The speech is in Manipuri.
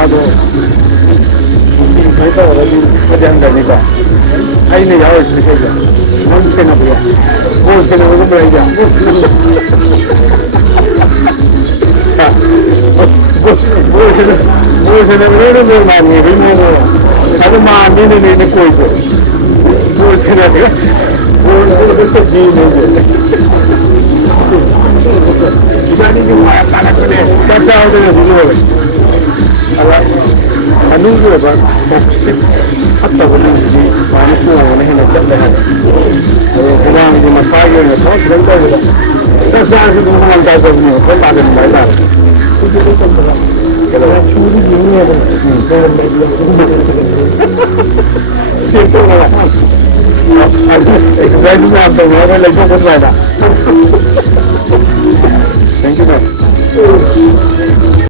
가도 가니까 어디 안 가니까 아이네 야외 주세요. 뭔 생각이야? 뭔 생각으로 뭐야? 뭘 생각을 하는 많이 그러면 다른 마음 내내 꼬이고 뭘 생각해? 뭘 벌써 지인인지 이자리 좀 와야 따라가네 짜짜하더니 그거 알아? 안농구에 봐 갔다 오는 많이 수고하는 해는 짠다 그냥 이제 막 4개월에 더 그런 거보다 짜짜해서 공부만 다 보면 더 나는 말라 그래서 충분히 이용해야 돼. 시행통화가 아니 엑스사이즈만 한다고 하면 조금 나다